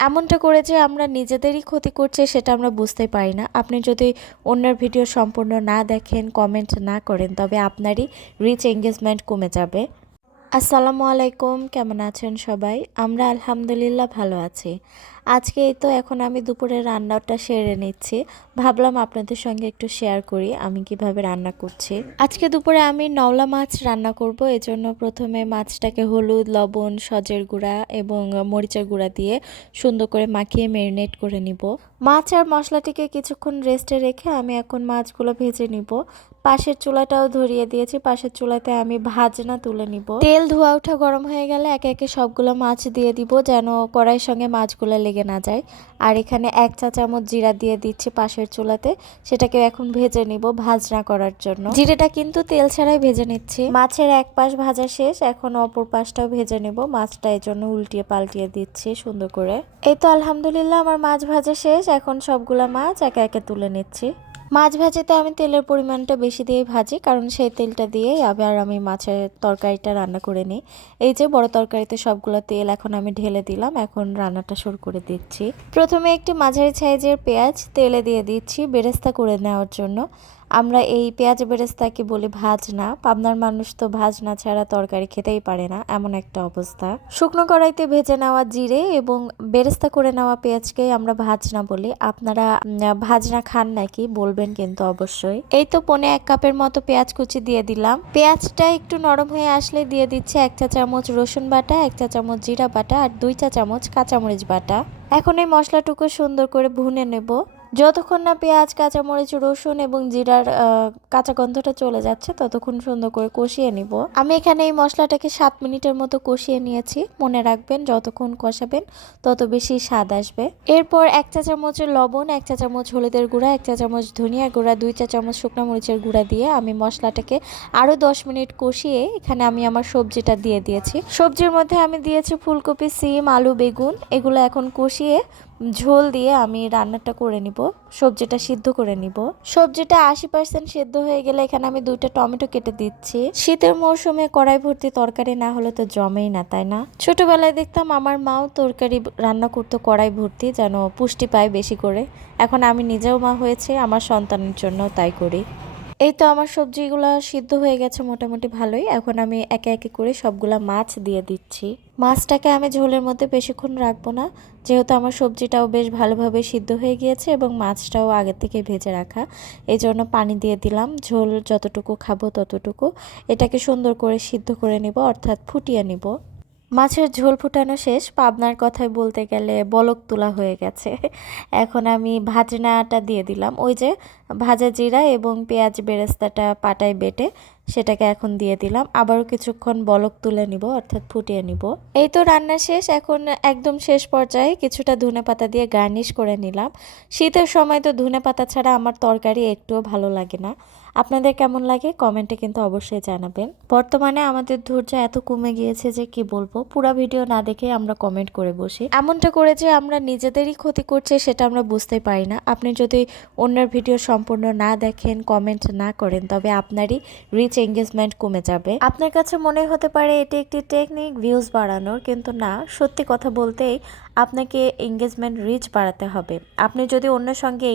এমনটা করে যে আমরা নিজেদেরই ক্ষতি করছে সেটা আমরা বুঝতে পারি না। আপনি যদি অন্যের ভিডিও সম্পূর্ণ না দেখেন কমেন্ট না করেন, তবে আপনারই রিচ এঙ্গেজমেন্ট কমে যাবে। আসসালামু আলাইকুম, কেমন আছেন সবাই? আমরা আলহামদুলিল্লাহ ভালো আছি। আজকে এই তো এখন আমি দুপুরে রান্নাটা সেরে নিচ্ছি। ভাবলাম আপনাদের সঙ্গে একটু শেয়ার করি, আমি কীভাবে রান্না করছি। আজকে দুপুরে আমি নওলা মাছ রান্না করব, এজন্য প্রথমে মাছটাকে হলুদ, লবণ, সজের গুঁড়া এবং মরিচের গুঁড়া দিয়ে সুন্দর করে মাখিয়ে ম্যারিনেট করে নিব। মাছ আর মশলাটিকে কিছুক্ষণ রেস্টে রেখে আমি এখন মাছগুলো ভেজে নিব। পাশের চুলাটাও ধরিয়ে দিয়েছি, পাশের চুলাতে আমি ভাজনা তুলে নিব। তেল ধোয়া ওঠা গরম হয়ে গেলে একে একে সবগুলো মাছ দিয়ে দিব যেন কড়াইয়ের সঙ্গে মাছগুলো লেগে না যায়। আর এখানে এক চা চামচ জিরা দিয়ে দিচ্ছি পাশের চুলাতে। সেটাকে এখন ভেজে নিব ভাজনা করার জন্য। জিরেটা কিন্তু তেল ছাড়াই ভেজে নিচ্ছি। মাছের এক পাশ ভাজা শেষ, এখন অপর পাশটাও ভেজে নেব। মাছটা এই জন্য উল্টিয়ে পাল্টিয়ে দিচ্ছি সুন্দর করে। এই তো আলহামদুলিল্লাহ, আমার মাছ ভাজা শেষ, এখন সবগুলা মাছ একে একে তুলে নিচ্ছি। মাছ ভাজিতে আমি তেলের পরিমাণটা বেশি দিয়ে ভাজি, কারণ সেই তেলটা দিয়েই আবার আমি মাছের তরকারিটা রান্না করে নিই। এই যে বড় তরকারিতে সবগুলো তেল এখন আমি ঢেলে দিলাম, এখন রান্নাটা শুরু করে দিচ্ছি। প্রথমে একটি মাঝারি সাইজের পেঁয়াজ তেলে দিয়ে দিচ্ছি, বেরেস্তা করে নেওয়ার জন্য। আমরা এই পেঁয়াজ বেরেস্তাকে বলি ভাজনা পাবনার মানুষ তো ভাজনা ছাড়া তরকারি খেতেই পারে না, এমন একটা অবস্থা। শুকনো কড়াইতে ভেজে নেওয়া জিরে এবং বেরেস্তা করে নেওয়া পেঁয়াজকে আমরা ভাজনা বলি। আপনারা ভাজনা খান নাকি বলবেন কিন্তু অবশ্যই। এই তো পনে এক কাপের মতো পেঁয়াজ কুচি দিয়ে দিলাম। পেঁয়াজটা একটু নরম হয়ে আসলে দিয়ে দিচ্ছে এক চা চামচ রসুন বাটা, এক চা চামচ জিরা বাটা আর দুই চা চামচ কাঁচামরিচ বাটা। এখন এই মশলাটুকু সুন্দর করে ভুনে নেব। যতক্ষণ না পেঁয়াজ, কাঁচামরিচ, রসুন এবং জিরার কাঁচা গন্ধটা চলে যাচ্ছে, ততক্ষণ সুন্দর করে কষিয়ে নিব। আমি এখানে এই মশলাটাকে সাত মিনিটের মতো কষিয়ে নিয়েছি। মনে রাখবেন, যতক্ষণ কষাবেন, তত বেশি স্বাদ আসবে। এরপর এক চা চামচের লবণ, এক চা চামচ হলুদের গুঁড়া, এক চা চামচ ধনিয়া গুঁড়া, দুই চা চামচ শুকনো মরিচের গুঁড়া দিয়ে আমি মশলাটাকে আরও দশ মিনিট কষিয়ে এখানে আমি আমার সবজিটা দিয়ে দিয়েছি। সবজির মধ্যে আমি দিয়েছি ফুলকপি, সিম, আলু, বেগুন। এগুলো এখন কষিয়ে ঝোল দিয়ে আমি রান্নাটা করে নিব, সবজিটা সিদ্ধ করে নিব। সবজিটা আশি পার্সেন্ট সিদ্ধ হয়ে গেলে এখানে আমি দুইটা টমেটো কেটে দিচ্ছি। শীতের মৌসুমে কড়াই ভর্তি তরকারি না হলে তো জমেই না, তাই না? ছোটবেলায় দেখতাম আমার মাও তরকারি রান্না করতো কড়াই ভর্তি, যেন পুষ্টি পায় বেশি করে। এখন আমি নিজেও মা হয়েছে, আমার সন্তানের জন্য তাই করি। এই তো আমার সবজিগুলো সিদ্ধ হয়ে গেছে মোটামুটি ভালোই। এখন আমি একে একে করে সবগুলা মাছ দিয়ে দিচ্ছি। মাছটাকে আমি ঝোলের মধ্যে বেশিক্ষণ রাখব না, যেহেতু আমার সবজিটাও বেশ ভালোভাবে সিদ্ধ হয়ে গিয়েছে এবং মাছটাও আগে থেকে ভেজে রাখা। এই জন্য পানি দিয়ে দিলাম, ঝোল যতটুকু খাব ততটুকু। এটাকে সুন্দর করে সিদ্ধ করে নিব, অর্থাৎ ফুটিয়ে নিব। মাছের ঝোল ফুটানো শেষ, পাবনার কথায় বলতে গেলে বলক তোলা হয়ে গেছে। এখন আমি ভাজনাটা দিয়ে দিলাম। ওই যে ভাজা জিরা এবং পেঁয়াজ বেরেস্তাটা পাটায় বেটে সেটাকে এখন দিয়ে দিলাম। আবারও কিছুক্ষণ বলক তুলে নিব, অর্থাৎ ফুটিয়ে নিব। এই তো রান্না শেষ, এখন একদম শেষ পর্যায়ে কিছুটা ধনে পাতা দিয়ে গার্নিশ করে নিলাম। শীতের সময় তো ধনে পাতা ছাড়া আমার তরকারি একটুও ভালো লাগে না। আপনাদের কেমন লাগে কমেন্টে কিন্তু অবশ্যই জানাবেন। বর্তমানে আমাদের ধৈর্য এত কমে গিয়েছে যে কি বলব, পুরো ভিডিও না দেখে আমরা কমেন্ট করে বসি। এমনটা করে যে আমরা নিজেদেরই ক্ষতি করছে সেটা আমরা বুঝতে পারি না। আপনি যদি অন্যের ভিডিও সম্পূর্ণ না দেখেন কমেন্ট না করেন, তবে আপনারই রিচ এঙ্গেজমেন্ট কমে যাবে। আপনার কাছে মনে হতে পারে এটি একটি টেকনিক ভিউজ বাড়ানোর, কিন্তু না, সত্যি কথা বলতেই আপনাকে এঙ্গেজমেন্ট রিচ বাড়াতে হবে। আপনি যদি অন্যের সঙ্গে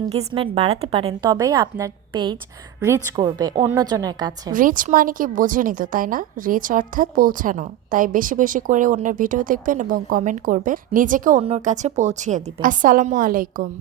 এঙ্গেজমেন্ট বাড়াতে পারেন, তবেই আপনার পেজ রিচ করবে অন্যজনের কাছে। রিচ মানে কি বোঝেনি তো, তাই না? রিচ অর্থাৎ পৌঁছানো। তাই বেশি বেশি করে অন্যের ভিডিও দেখবেন এবং কমেন্ট করবেন, নিজেকে অন্যর কাছে পৌঁছিয়ে দিবেন। আসসালামু আলাইকুম।